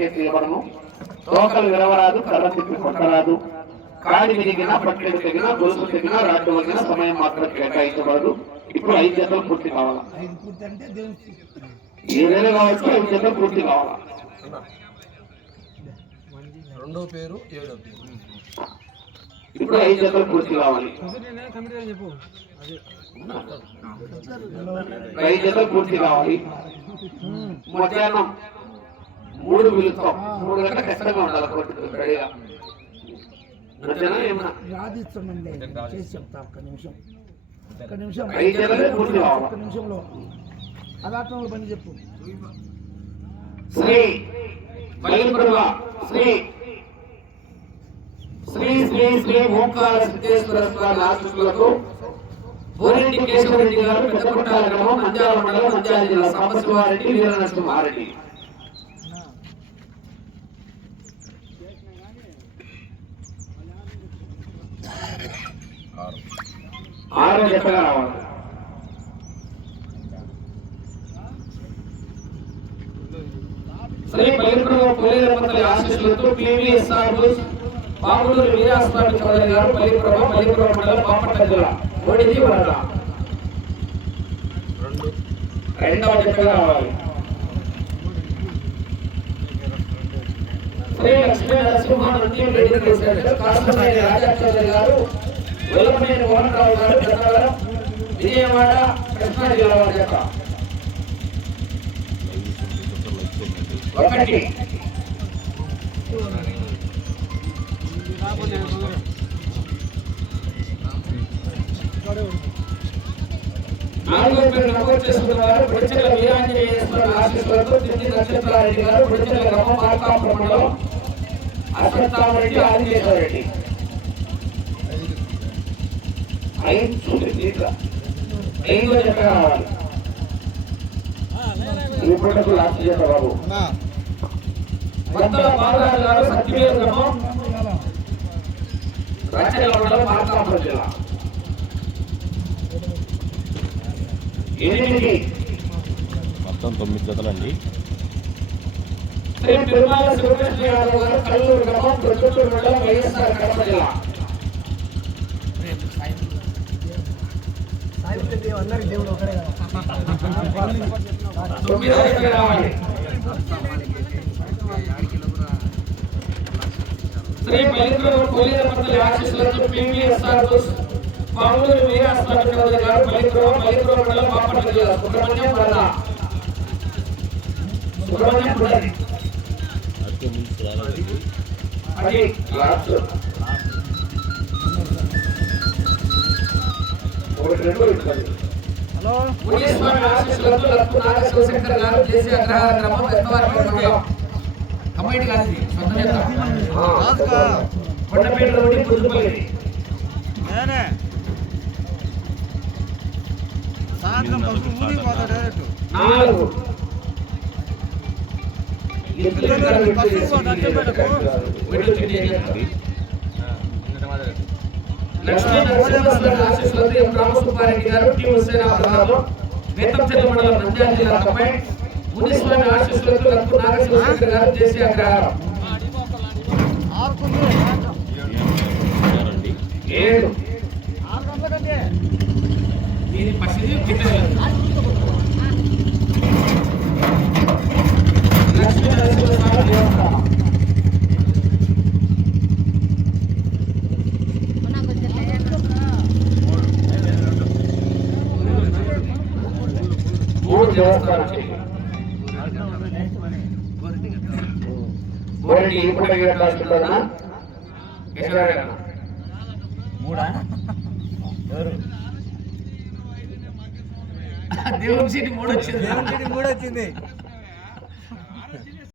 చేయబడము. తోకలు విరవరాదు, కర్ర తిప్పి కొట్టరాదు, కాడి విరిగినా పట్టెడు తెగినా గొలుసు తెగినా రాడ్డు వగినా సమయం మాత్రం కేటాయించబడదు. ఇప్పుడు 5 జతలు పూర్తి కావాలా? ఏదైనా కావచ్చు, 5 జతలు పూర్తి కావాలా? ఇప్పుడు 5 జతలు పూర్తి కావాలి. 5 జతలు పూర్తి కావాలి. మధ్యాహ్నం 3 పిలుస్తాం. 3 గంటల కష్టంగా ఉండాలి. రెడీగా నిమిషంలో అలాటంలో పని చెప్పు. శ్రీ బలిప్రభ శ్రీ శ్రీ శ్రీ శ్రీ ఓంకార సిద్ధేశ్వర స్వామి ఆశీస్సులతో బోరెడ్డి కేశవరెడ్డి గారు, పెద్దకొట్టాల గ్రామం, నంద్యాల మండలం, నంద్యాల జిల్లా, సాంబశివారెడ్డి, వీరనరసింహారెడ్డి. ఆరో జతగా రావాలి. శ్రీ బలిప్రభ పోలేరపల్లి ఆశీస్సులతో పివిఎస్ఆర్ బాబులూరు వీరాస్వామి చౌదరి గారు, బలిప్రభ మండలం, బాపట్ల జిల్లా, ఓడిది వరద. రెండవ జతగా రావాలి. శ్రీ లక్ష్మీ నరసింహ రెడ్డి కాశ్మీరి రాజా చౌదరి గారు, వెల్లమనేని మోహన్రావు గారు, చంద్రవరం, విజయవాడ, కృష్ణా జిల్లా వారి జత. 1 నాలుగో పేరు నమోదు చేసుకున్న వారు బుడిచెల్ల వీరాంజనేయేశ్వర ఆశీస్సులతో తిరుపతి నక్షత్రారెడ్డి గారు, బుడిచెల్ల గ్రామం, మార్కాపురం మండలం, అశ్వత్థామరెడ్డి, ఆదికేశ్వరరెడ్డి. 5 జత కావాలి. ఈ పూటకు లాస్ట్ జత బాబు. కొత్తల బాలరాజు గారు, సత్యవేద గ్రామం, రాచర్ల మండలం, మార్కాపురం జిల్లా. 8 మొత్తం 9 జతలండి. శ్రీ తిరుమల శివకృష్ణ యాదవ్ గారు, కల్లూరు గ్రామం, ప్రొద్దుటూరు మండలం, వైఎస్ఆర్ కడప జిల్లా. 9వ జతగా రావాలి. శ్రీ బలిప్రభ పోలేరపల్లి ఆశీస్సులతో పివిఎస్ఆర్ బాబులూరు వీరాస్వామి చౌదరి గారు, బలిప్రభ మండలం, బాపట్ల జిల్లా, సుబ్రహ్మణ్యం వరద. సుబ్రహ్మణ్యం పుడరి అది లాస్ట్. 1-2 మునీశ్వర ఆశీస్సులతో లక్కు నాగశివశంకర్ గారు, జేసీ అగ్రహార గ్రామం, పెద్దవారి మండలం, కమ్మైటి గాంధీ, సొంత జత. కొండపేట రోడ్డు, పుదుపల్లి. 4 లక్ష్మీ నరసింహ ఆశీస్సులతో రామసుబ్బారెడ్డి గారు, టి హుస్సేనాబాద్, వేతంచెల్ల మండలం, నంద్యాల జిల్లా, కమ్మాయి. మునీస్వామి ఆశీస్సులతో లక్కు నాగశివశంకర్ గారు, జేసీ అగ్రహారం. 7 దీని పసిది గిట్టలేదు. లక్ష్మీ నరసింహస్వామి దేవస్థానం. 3 దేవస్థానం బోరెడ్డి ఈ పూట రాష్ట్రంలోనా దేవుని సీటు 3 వచ్చింది.